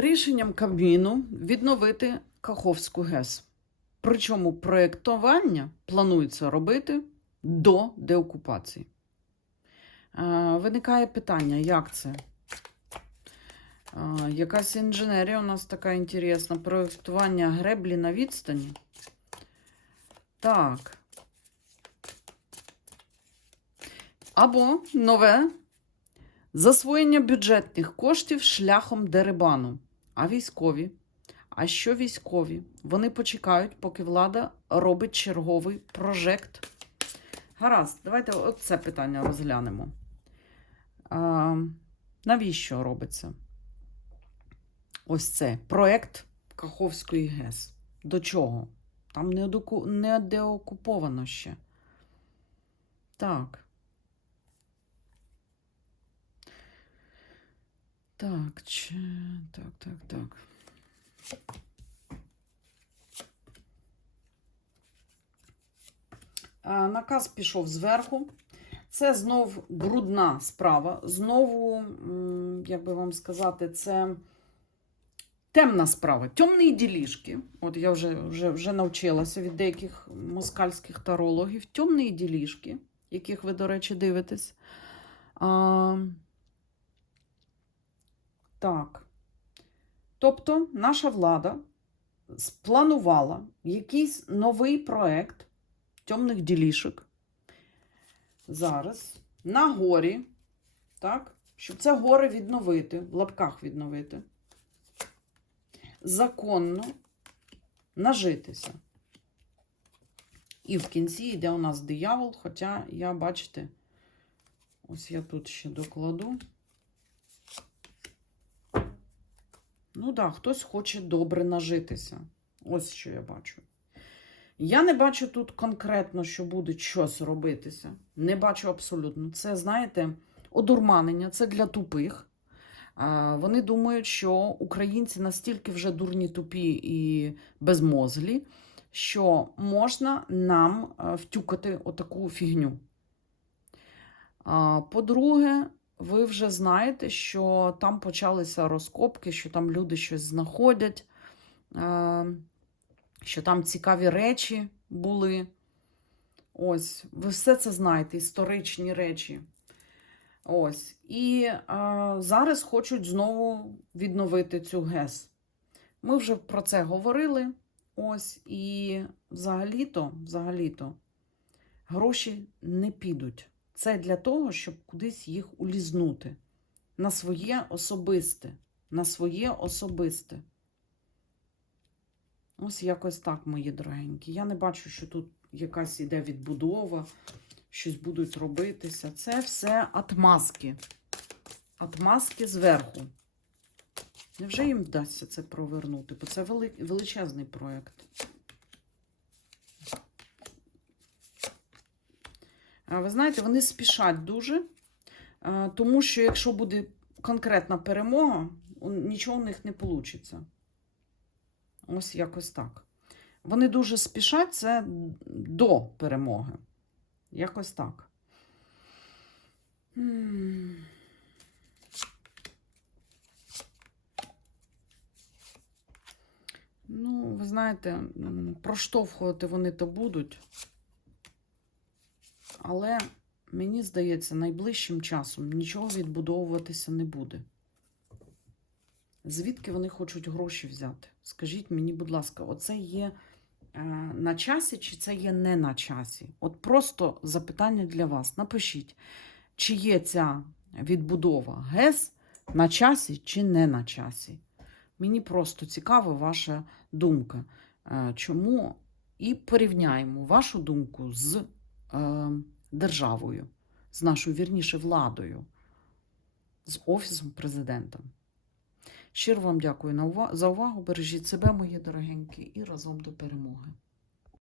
Рішенням Кабміну відновити Каховську ГЕС. Причому проєктування планується робити до деокупації. Е, Виникає питання, як це? Е, Якась інженерія у нас така інтересна. Проєктування греблі на відстані. Так. Або нове засвоєння бюджетних коштів шляхом дерибану. А військові? А що військові? Вони почекають, поки влада робить черговий прожект. Гаразд, давайте оце питання розглянемо. А, навіщо робиться? Ось це проект Каховської ГЕС. До чого? Там не, деокуповано ще. Так. Так, чи... так, так, так. А, Наказ пішов зверху. Це знов брудна справа. Знову, як би вам сказати, це темна справа. Темні ділішки. От я вже, вже, вже навчилася від деяких москальських тарологів. Темні ділішки, яких ви, до речі, дивитесь. А, так. Тобто наша влада спланувала якийсь новий проект темних ділішок зараз на горі, так, щоб це горе відновити, в лапках відновити, законно нажитися. І в кінці йде у нас диявол, хоча я, бачите, ось я тут ще докладу. Ну так, да, хтось хоче добре нажитися. Ось що я бачу. Я не бачу тут конкретно, що буде щось робитися. Не бачу абсолютно. Це, знаєте, одурманення, це для тупих. Вони думають, що українці настільки вже дурні тупі і безмозглі, що можна нам втюкати отаку фігню. По-друге, ви вже знаєте, що там почалися розкопки, що там люди щось знаходять, е, що там цікаві речі були. Ось, ви все це знаєте, історичні речі. Ось. І е, зараз хочуть знову відновити цю ГЕС. Ми вже про це говорили. Ось, і взагалі-то, взагалі-то, гроші не підуть. Це для того, щоб кудись їх улізнути. На своє особисте. На своє особисте. Ось якось так, мої дорогенькі. Я не бачу, що тут якась іде відбудова, щось будуть робитися. Це все атмаски. Атмаски зверху. Невже їм вдасться це провернути? Бо це вели... величезний проєкт. Ви знаєте, вони спішать дуже, тому що якщо буде конкретна перемога, нічого у них не вийде. Ось якось так. Вони дуже спішать це до перемоги. Якось так. Ну, ви знаєте, проштовхувати вони то будуть. Але мені здається, найближчим часом нічого відбудовуватися не буде. Звідки вони хочуть гроші взяти? Скажіть мені, будь ласка, оце є е, на часі чи це є не на часі? От просто запитання для вас. Напишіть, чи є ця відбудова ГЕС на часі чи не на часі? Мені просто цікава ваша думка. Е, чому? І порівняємо вашу думку з е, державою, з нашою вірніше владою, з Офісом президента. Щиро вам дякую за увагу. Бережіть себе, мої дорогенькі, і разом до перемоги.